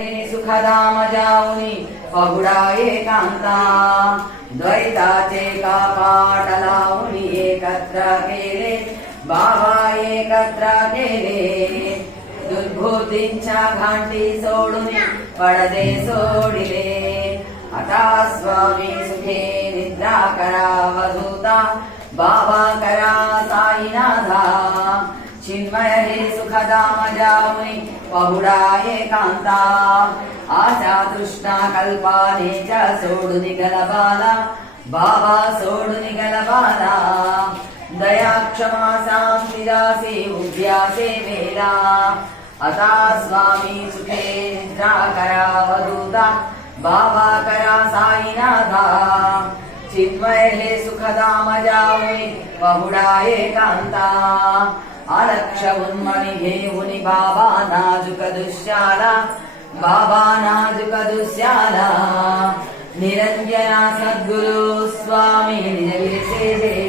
हरिनि सुखधाम जाऊनि पहुडा एकांता द्वैताचे का पाटलाऊनि एकत्र केले बाबा एकत्र केले दुर्बुद्धींच्या घांटी सोडून पडदे सोडिले आता स्वामी सुखे निद्रा करावधूता बाबा करा साईनाथा चिन्मय हे सुखधाम जाऊनि पहुडा एकांता आशा तृष्णा कल्पानेच्या सोडून गलबाला बाबा सोडून गलबाला दया क्षमा शांतिदासे उद्यासे वेला आता स्वामी सुखे निद्रा करावधूता बाबा करा साईनाथा चिन्मय हे सुखधाम जाऊनि पहुडा एकांता अलक्ष उन्मनी घेऊनि बाबा नाजुक दुश्याला बाबा नाजुक दुश्याला निरंजना सद्गुरु स्वामी निज विशेषे